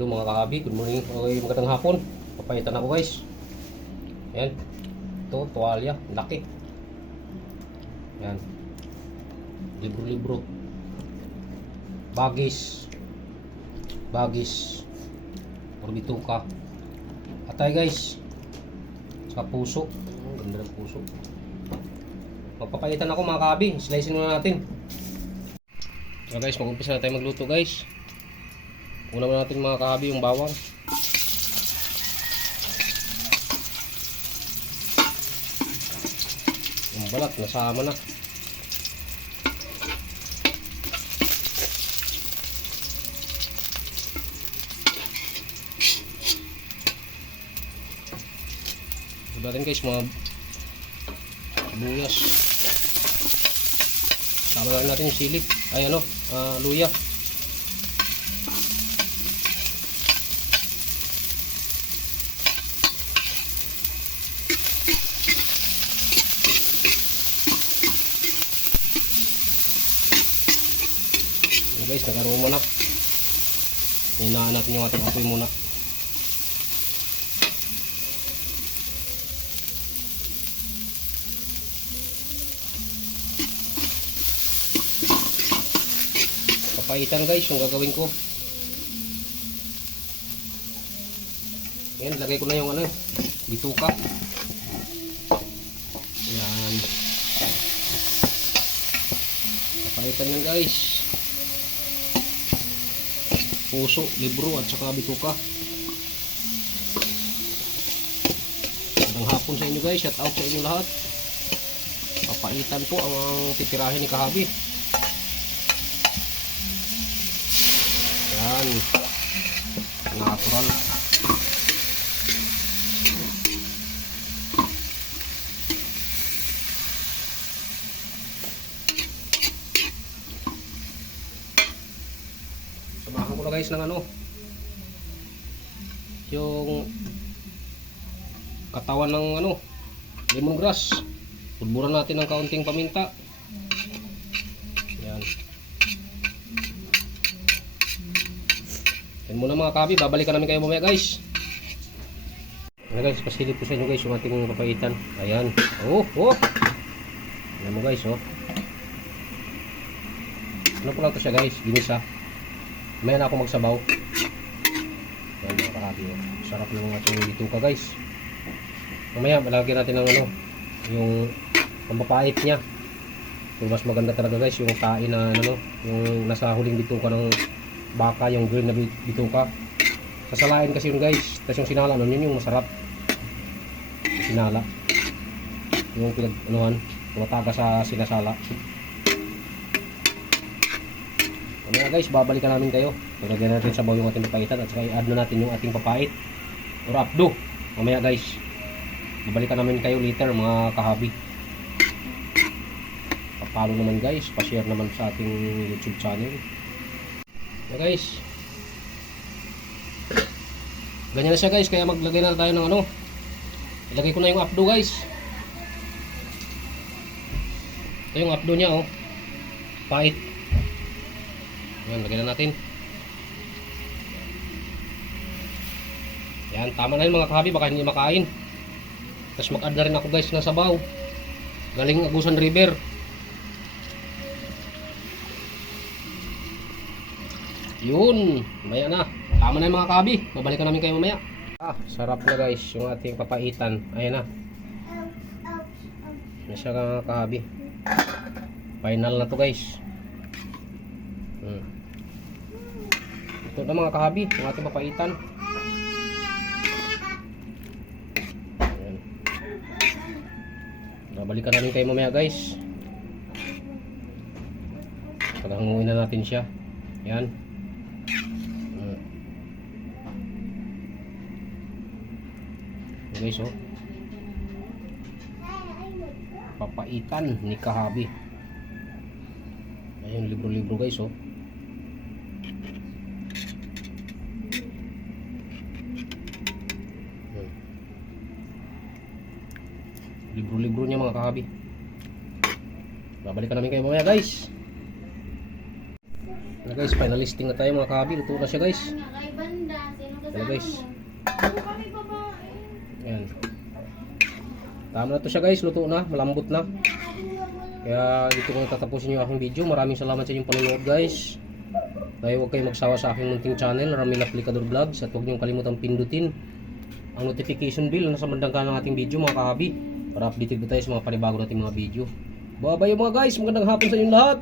Hello mga kahabi, good morning, okay, magandang hapon. Papaitan ako guys. Ayan, ito, tuwalya, laki. Ayan, libro-libro. Bagis, orbituka. Atay guys, sa puso. Ganda ng puso. Magpapaitan ako mga kahabi, slicein muna natin. So guys, mag-umpisa na tayo magluto guys. Una muna natin mga kahabi yung bawang. Yung balat, nasama na. So natin guys mga buyas. Sama lang natin yung sili. Ay luya. Guys, nag-aroma na. Hinaan natin yung ating apoy muna. Papaitan guys yung gagawin ko. Ayan, lagay ko na yung bituka. Ayan. Papaitan yan guys. Puso, libro at saka bituka. Magandang hapon sa inyo guys. Shout out sa inyo lahat. Papaitan po ang titirahin ni kahabi. Yan. Natural. Samahan ko na guys ng yung katawan ng lemongrass. Pulburan natin ng kaunting paminta. Yan. Yan muna mga kabi, babalikan namin kayo mamaya guys. Ayan guys, pasilip ko sa inyo guys yung ating papaitan. Ayan. Ayan mo guys Ano po lang to siya guys, ginisa. May na ako magsabaw. Ayan mga kahabi. Sarap ng ating bituka guys. Mamaya malagyan natin ng yung pampapait niya. Yung mas maganda talaga guys yung tain na yung nasa huling bituka ng baka, yung green na bituka. Sasalain kasi yun guys. Tapos yung sinala nun, yun yung masarap. Yung sinala. Yung tumataga sa sinasala. Mamaya guys, babalikan namin kayo. Lagyan natin sabaw yung ating papaitan at saka i-add na natin yung ating papait or abdo. Mamaya guys, babalikan namin kayo later mga kahabi. Pa-follow naman guys, pa-share naman sa ating YouTube channel. Okay guys, ganyan na siya guys, kaya maglagay na tayo ng ilagay ko na yung abdo guys. Ito yung abdo niya pait. Yan, lagyan na natin. Yan, tama na yun mga kahabi, baka hindi makain. Tapos mag-add na rin ako guys ng sabaw galing Agusan River. Yun, maya na. Tama na yung mga kahabi, babalikan namin kayo mamaya. Sarap na guys yung ating papaitan. Ayan na. Yan siya mga kahabi. Final na to guys. Ito na mga kahabi, yung ating papaitan. Ayan. Babalikan namin kayo mamaya guys. Paghanguin na natin siya. Ayan. Guys papaitan ni kahabi. Ayun, libro-libro guys libro-libro niya mga kahabi. Babalikan namin kayo mamaya guys. Na guys, final listing na tayo mga kahabi. Luto na siya guys. Ayan guys. Ayan. Tama na to siya guys, luto na, malambot na. Kaya dito ko tatapusin yung aking video. Maraming salamat sa inyong panonood guys. Dahil huwag kayong magsawa sa aking munting channel, Ramil Aplicador Vlogs. At huwag niyong kalimutan pindutin ang notification bell na nasa bandang kanan ng ating video mga kahabi, para updated tayo sa mga panibago nating mga video. Bye bye mga guys, magandang hapon sa inyong lahat.